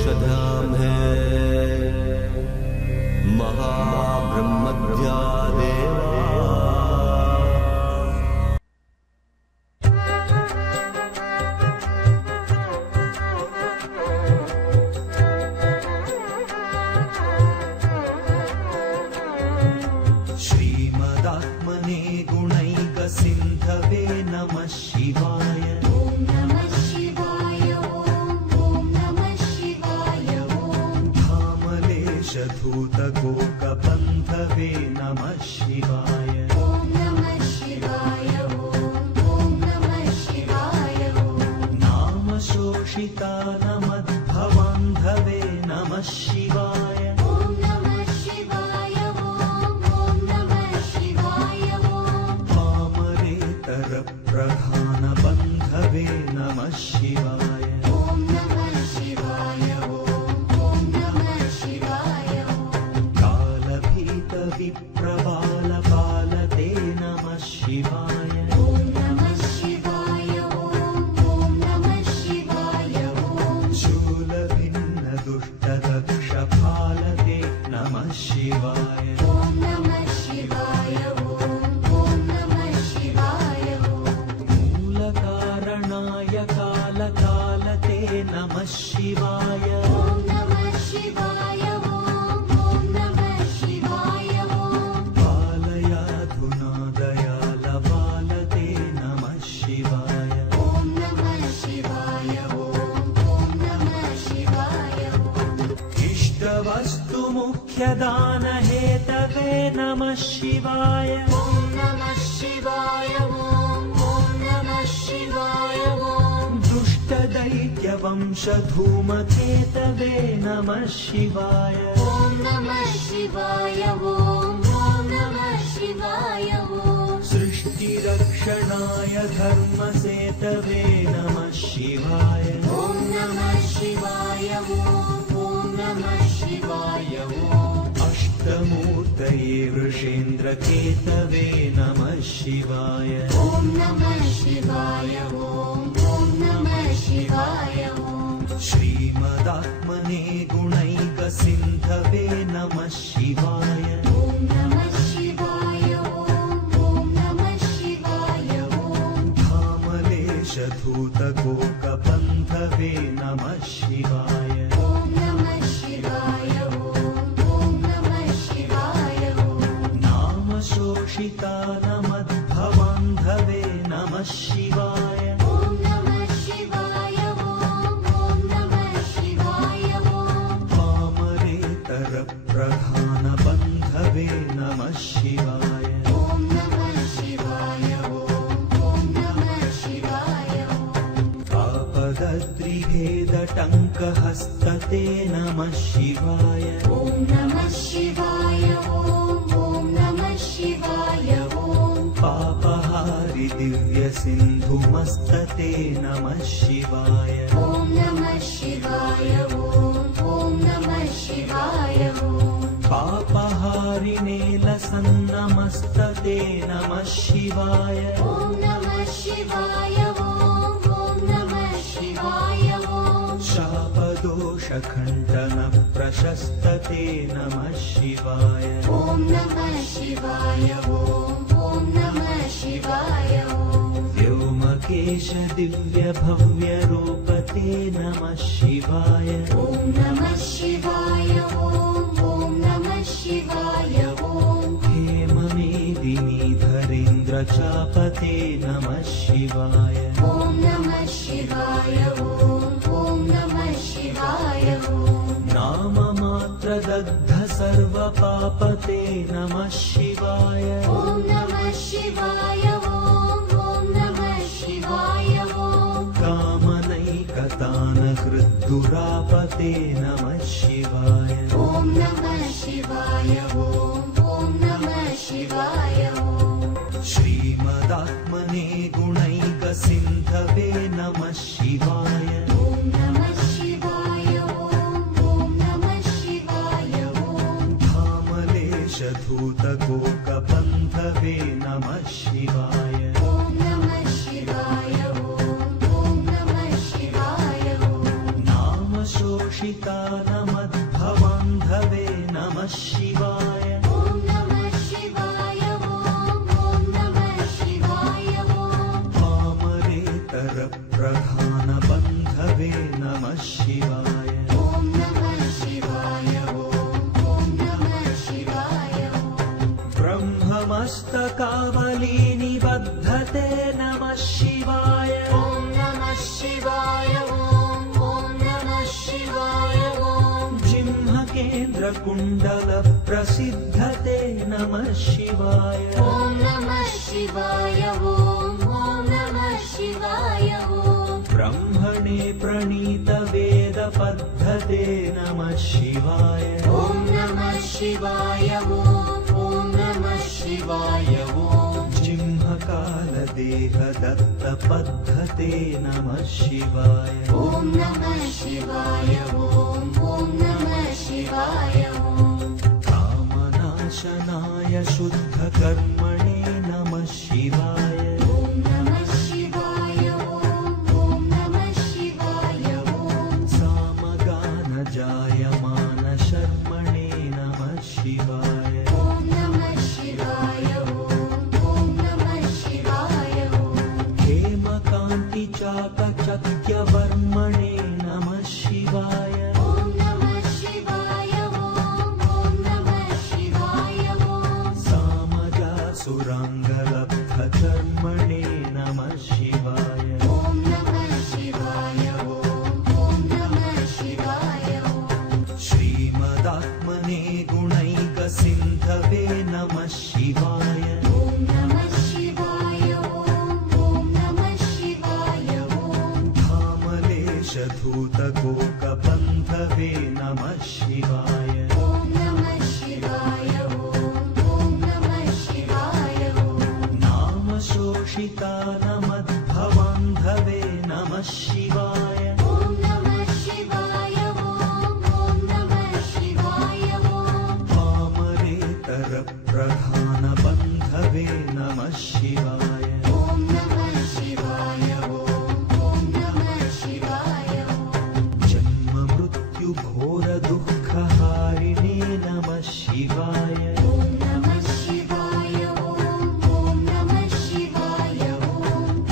मोक्षधाम है महाब्रह्मज्ञादेवा। श्रीमदात्मने गुणैकसिन्धवे नमः शिवाय। ॐ नमः शिवाय। ॐ नमः शिवाय। धामलेशधूतगोकबन्धवे नमः शिवाय। ॐ नमः शिवाय। ॐ नमः शिवाय। नामशोषितानमद्भवान्धवे नमः शिवाय। ॐ नमः शिवाय। ॐ नमः शिवाय। पामरेतरप्रधानबन्धवे नमः शिवाय। ॐ नमः शिवाय। ॐ नमः शिवाय। कालभीतविप्रबालपालते नमः शिवाय। ॐ नमः शिवाय। ॐ नमः शिवाय। शूलभिन्नदुष्टदक्षपालते नमः शिवाय। ॐ नमः शिवाय। ॐ नमः शिवाय। मूलकारणाय कालकालते नमः शिवाय। ॐ नमः शिवाय। ॐ नमः शिवाय। पालयाधुना दयालपालते नमः शिवाय। ॐ नमः शिवाय। ॐ नमः शिवाय। इष्टवस्तुमुख्यदानहेतवे नमः शिवाय। ॐ नमः शिवाय। ॐ नमः शिवाय। दुष्टदैत्यवंशधूमकेतवे नमः शिवाय। ॐ नमः शिवाय। ॐ नमः शिवाय। सृष्टिरक्षणाय धर्मसेतवे नमः शिवाय। ॐ नमः शिवाय। ॐ नमः शिवाय। अष्टमूर्तये वृषेन्द्रकेतवे नमः शिवाय। ॐ नमः शिवाय। ॐ नमः शिवाय। श्रीमदात्मने गुणैकसिन्धवे नमः शिवाय। ॐ नमः शिवाय। ॐ नमः शिवाय। धामलेशधूतगोकबन्धवे नमः शिवाय। ॐ नमः शिवाय। ॐ नमः शिवाय। नामशोषितानमद्भवान्धवे नमः शिवाय। ॐ नमः शिवाय। ॐ नमः शिवाय। पामरेतरप्रधानबन्धवे नमः शिवाय। ॐ नमः शिवाय। ॐ नमः शिवाय। आपदद्रिभेदटङ्कहस्तते नमः शिवाय। ॐ नमः शिवाय। ॐ नमः शिवाय। पापहारि दिव्यसिन्धुमस्तते नमः शिवाय। ॐ नमः शिवाय। ॐ नमः शिवाय। पापहारिणेलसन्नमस्तते नमः शिवाय। ॐ नमः शिवाय। ॐ नमः शिवाय। शापदोषखण्डनप्रशस्तते नमः शिवाय। ॐ नमः शिवाय। ॐ नमः शिवाय। व्योमकेश दिव्यभव्यरूपते नमः शिवाय। ॐ नमः शिवाय। ॐ नमः शिवाय। हेममेदिनीधरेन्द्रचापते नमः शिवाय। ॐ नमः शिवाय। ॐ नमः शिवाय। नाममात्रदग्ध सर्वपापते नमः शिवाय। ॐ नमः शिवाय। ॐ नमः शिवाय। कामनैकतानहृद्दुरापते नमः शिवाय। ॐ नमः शिवाय। ॐ नमः शिवाय। श्रीमदात्मने गुणैकसिन्धवे नमः शिवाय। ॐ नमः शिवाय। ॐ नमः शिवाय। धामलेशधूतगोकबन्धवे नमः शिवाय। ॐ नमः शिवाय। ॐ नमः शिवाय। नामशोषित शोषितानमद्भवान्धवे नमः शिवाय ॐ नमः शिवाय ॐ नमः शिवाय ॐ पामरेतरप्रधानबन्धवे नमः शिवाय ॐ नमः शिवाय ॐ नमः शिवाय ॐ ब्रह्ममस्तकावलीनिबद्धते नमः शिवाय ॐ नमः शिवाय ॐ नमः शिवाय ॐ जिह्मकेन्द्रकुण्डलप्रसिद्धते नमः शिवाय ॐ नमः शिवाय ॐ नमः शिवाय ॐ ब्रह्मणे प्रणीतवेदपद्धते नमः शिवाय ॐ नमः शिवाय ॐ नमः शिवाय ॐ जिह्मकालदेहदत्तपद्धते नमः शिवाय ॐ नमः शिवाय ॐ नमः शिवाय ॐ कामनाशनाय शुद्धकर्मणे नमः शिवाय ॐ नमः शिवाय ॐ नमः शिवाय ॐ सामगानजायमानशर्मणे नमः शिवाय ॐ नमः शिवाय ॐ नमः शिवाय ॐ हेमकान्तिचाकचक्यवर्मणे नमः शिवाय ॐ नमः शिवाय ॐ नमः शिवाय ॐ सामजासुराङ्गलब्धचर्मणे नमः शिवाय ॐ नमः शिवाय ॐ नमः शिवाय ॐ श्रीमदात्मने गुणैकसिन्धवे नमः शिवाय ॐ नमः शिवाय ॐ नमः शिवाय ॐ धामलेशधूतगोकबन्धवे नमः शिवाय ॐ नमः शिवाय ॐ नमः शिवाय ॐ नामशोषितानमद्भवान्धवे नमः शिवाय ॐ नमः शिवाय ॐ नमः शिवाय ॐ पामरेतरप्रधानबन्धवे नमः शिवाय ॐ नमः शिवाय ॐ नमः शिवाय ॐ जन्ममृत्युघोरदुःखहारिणे नमः शिवाय ॐ नमः शिवाय ॐ नमः शिवाय ॐ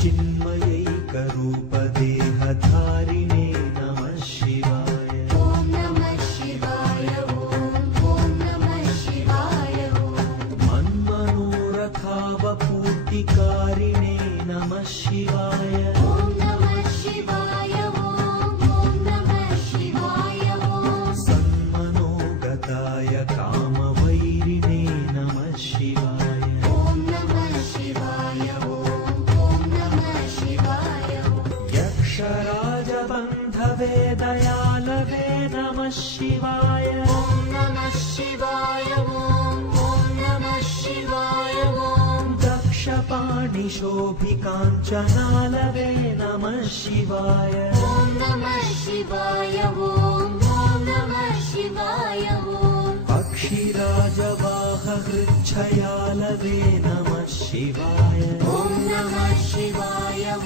चिन्मयैकरूपदेहधारिणे नमः शिवाय ॐ नमः शिवाय ॐ नमः शिवाय ॐ मन्मनोरथावपूर्तिकारिणे नमः शिवाय ॐ नमः शिवाय ॐ नमः शिवाय ॐ सन्मनोगताय कामवैरिणे नमः शिवाय ॐ नमः शिवाय ॐ नमः शिवाय ॐ यक्षराजबन्धवे दयालवे नमः शिवाय ॐ नमः शिवाय ॐ नमः शिवाय ॐ दक्षपाणिशोभिकाञ्चनालवे नमः शिवाय ॐ नमः शिवाय ॐ नमः शिवाय ॐ अक्षिराजवाहहृच्छयालवे नमः शिवाय ॐ नमः शिवाय ॐ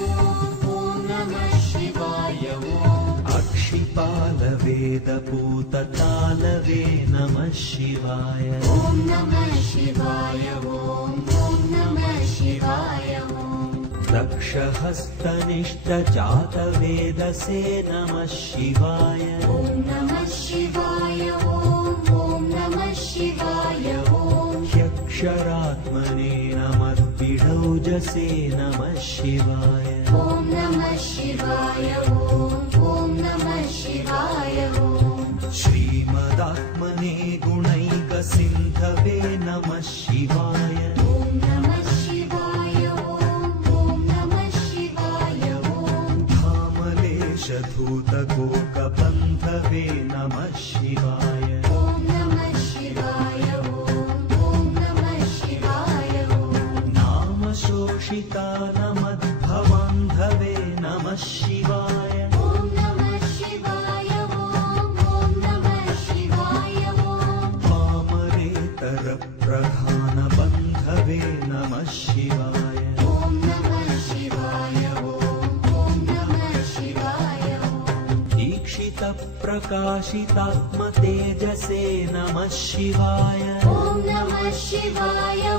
नमः शिवाय ॐ अक्षिपालवेदपूततालवे नमः शिवाय ॐ नमः शिवाय ॐ नमः शिवाय ॐ दक्षहस्तनिष्ठजातवेदसे नमः शिवाय ॐ नमः शिवाय ॐ नमः शिवाय ॐ ह्यक्षरात्मने नमद्विडौजसे नमः शिवाय ॐ नमः शिवाय ॐ नमः शिवाय ॐ श्रीमदात्मने गुणैकसिन्धवे नमः शिवाय ॐ नमः शिवाय ॐ नमः शिवाय ॐ धामलेशधूतगोकबन्धवे नमः शिवाय ॐ नमः शिवाय ॐ नमः शिवाय ॐ नामशोषितानमद्भवान्धवे नमः शिवाय ॐ नमः शिवाय ॐ नमः शिवाय ॐ पामरेतरप्रधानबन्धवे नमः शिवाय ॐ नमः शिवाय ॐ नमः शिवाय ॐ दीक्षितप्र प्रकाशितात्मतेजसे नमः शिवाय ॐ नमः शिवाय ॐ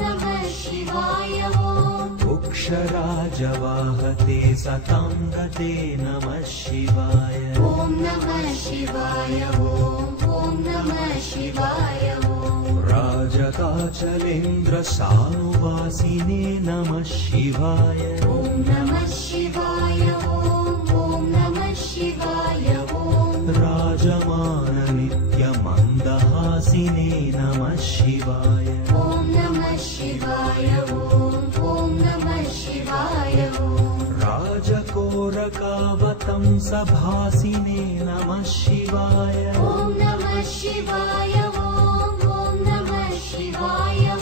नमः शिवाय ॐ कुक्षराजवाहते सतां गते नमः शिवाय ॐ नमः शिवाय ॐ नमः शिवाय ॐ राजकाचलेन्द्रशानुवासिने नमः शिवाय ॐ नमः शिवाय ॐ नमः शिवाय ॐ राजमाननित्यमन्दहासिने नमः शिवाय ॐ नमः शिवाय ॐ नमः शिवाय ॐ राजकोरकावतं सभासिने नमः शिवाय ॐ नमः शिवाय ॐ नमः शिवाय ॐ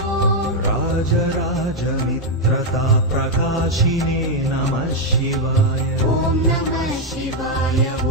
राजराजमित्रता प्रकाशिने नमः शिवाय ॐ नमः शिवाय ॐ